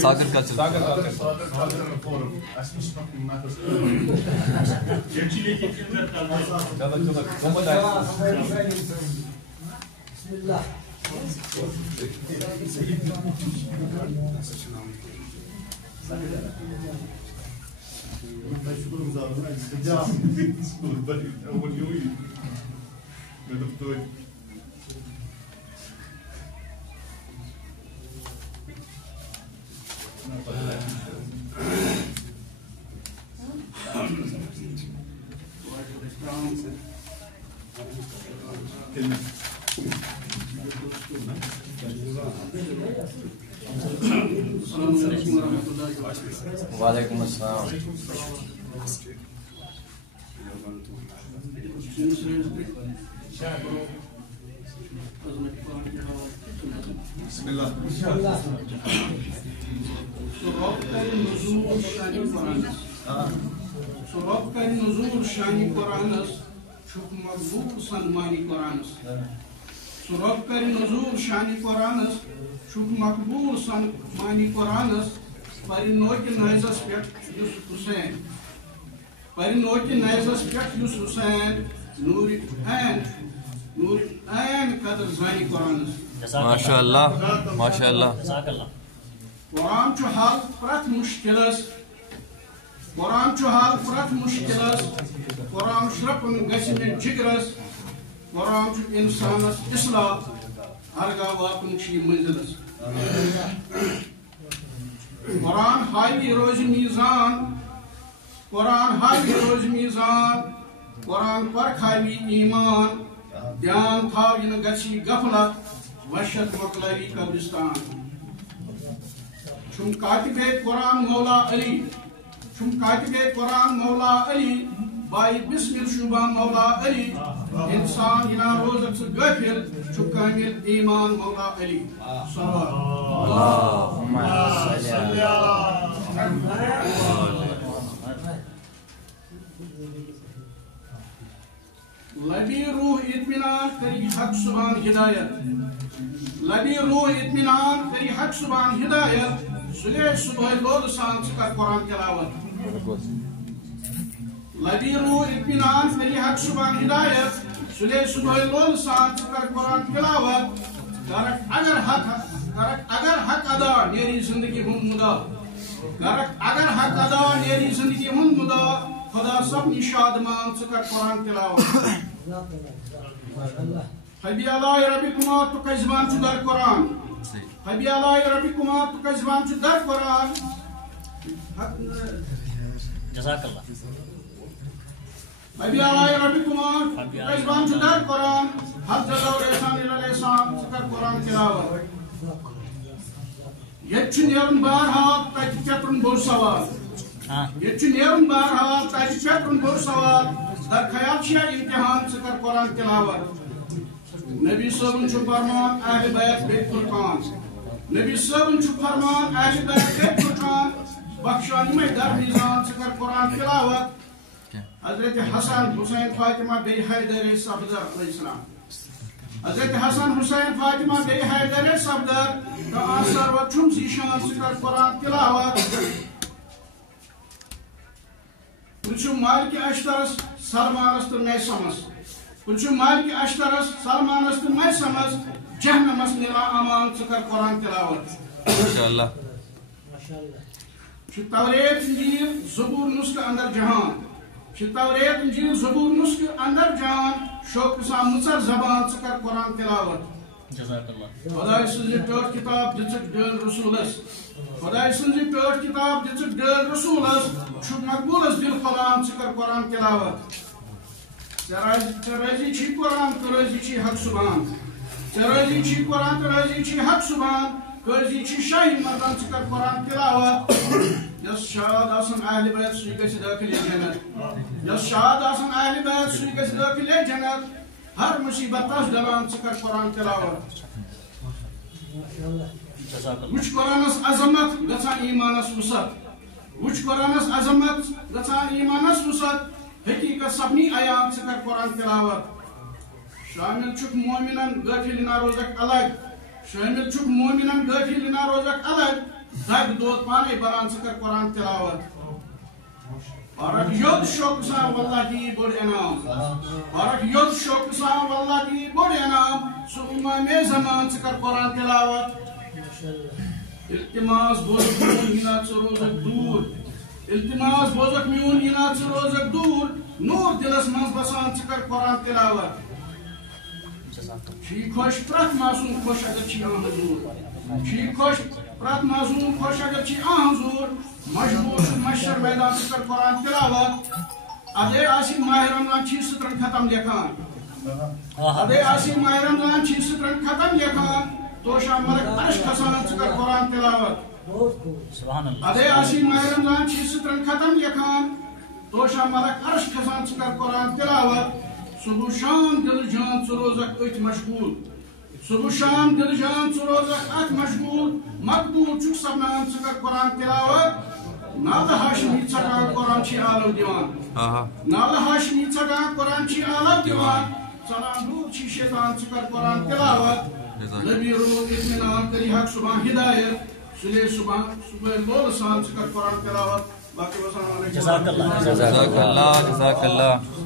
ساگر کا وعلیکم السلام. بسم اللہ. سبب کر نزول شانی قرآنس چھک مقبول سنمانی قرآنس. سبب کر نزول شانی قرآنس چھک مقبول سنمانی قرآنس. پری نوک نیزس پیٹ یوس حسین. پری نوک نیزس پیٹ یوس حسین نور عین قدر زانی قرآنس. ماشاء اللہ ماشاء اللہ. قرآن چھو حال پرت مشکلس. قرآن چھو حال پرت مشکلس. قرآن شرپن گسن جگرس. قرآن چھو انسانس اصلاح ہرگاہ واپن چھی منزلس. قرآن ہائی روز میزان. قرآن ہائی روز میزان. قرآن پرکھاوی ایمان. دھیان تھاو ین گچھی غفلت وحشت مقلری قبرستان. چھم کاتب قرآن مولا علی. چھم کاتب قرآن مولا علی. بائی بسمل شبہ مولا علی. انسان ینا روزک سے غافل چھو کامل ایمان مولا علی. اللہم صلی لبی روح اطمینان کری حق سبحان ہدایت. لبی روح اطمینان کری حق سبحان ہدایت. سلے صبح لول سان سکر قرآن تلاوت. لبی روح اطمینان کری حق سبحان ہدایت. سلے صبح لول سان سکر قرآن تلاوت. کرک اگر حق ادا نیری زندگی ہن مدا. کرک اگر حق ادا نیری زندگی ہن مدا. خدا سب نشادمان سکر قرآن تلاوت. حبی اللہ ربکما تو کزبان چو در قرآن. حبی اللہ ربکما تو کزبان چو در قرآن. جزاک اللہ. حبی اللہ ربکما تو کزبان چو در قرآن. حد جزاو ریسان الالحسان سکر قرآن تلاوت. یہ چھ نیرن بارحال تاکہ چترن بور سوال. یہ چھ نیرن بارحال تاکہ چترن بور سوال. در خیال شیا امتحان سکر قرآن تلاوت. نبی صاحب چھو فرمان اہل بیت بیت فرقان. نبی صاحب چھو فرمان اہل بیت بیت فرقان. بخشانی میں در میزان سکر قرآن تلاوت. حضرت حسن حسین فاطمہ بی حیدر صفدر علیہ السلام. حضرت حسن حسین فاطمہ بی حیدر صفدر کا آثر و چھم زیشان سکر قرآن تلاوت. پلچو مالک اشترس سلمانس تو میں سمس. پلچو مالک اشترس سلمانس تو میں سمس. جہنمس نیلا امان سکر قرآن تلاوت. ماشاءاللہ. توریت انجیل زبور نسخ اندر جہان. توریت انجیل زبور نسخ اندر جہان. شوق سان مصر زبان سکر قرآن تلاوت. جزاک اللہ. خدای سنزی پیٹ کتاب دچک ڈیل رسولس. خدای سنزی پیٹ کتاب دچک ڈیل رسولس. چھک مقبولس دل خلام سکر قرآن تلاوت. ترازی چی قرآن ترازی چی حق سبحان. ترازی چی قرآن ترازی چی حق سبحان. قاضی چی شاہین مردان سکر قرآن تلاوت. یس شاد آسن اہل بیت سوی گسی داخل جنت. یس شاد آسن اہل بیت سوی گسی داخل جنت. ہر مصیبت تاش دلان سکر قرآن تلاوت. وچ قرآنس عظمت گژھان ایمانس وسعت. وچ قرآنس عظمت گژھان ایمانس وسعت. حقیقت سبنی آیات سکر قرآن تلاوت. شامل چھک مومنن غافلین روزک الگ. شامل چھک مومنن غافل نہ روزک الگ دگ دود پانے بران سکر قرآن تلاوت اور یود شوق سان واللہ کی بڑ انعام اور یود شوق سان واللہ کی بڑ انعام سو امام زمان سکر قرآن تلاوت التماس بوزک میون ینا روزک دور التماس بوزک میون ینا روزک دور نور دلس منز بسان سکر قرآن تلاوت چی خوش پرت معصوم خوش اگر چی آن حضور چی خوش پرت معصوم خوش اگر چی آن حضور مجبور مشر میدان سکر قرآن تلاوت ادے آسی ماہ رمضان چی سترن ختم لیکان ادے آسی ماہ رمضان چی سترن ختم لیکان تو شام ملک عرش کسان سکر قرآن تلاوت ادے آسی ماہ رمضان چی سترن ختم لیکان تو شام ملک عرش کسان سکر قرآن تلاوت صبح شام دل جان روزک ات مشغول صبح شام دل جان روزک ات مشغول مقبول چک سبنان سکر قرآن تلاوت نال ہاشمی ژٹان قرآن چھ آلو دیوان نال ہاشمی ژٹان قرآن چھ آلو دیوان ژلان دور چھ شیطان سکر قرآن تلاوت نبی روح اطمینان کری حق صبح ہدایت سلے صبح لول سان سکر قرآن تلاوت باقی وسلام علیکم جزاک اللہ جزاک اللہ جزاک اللہ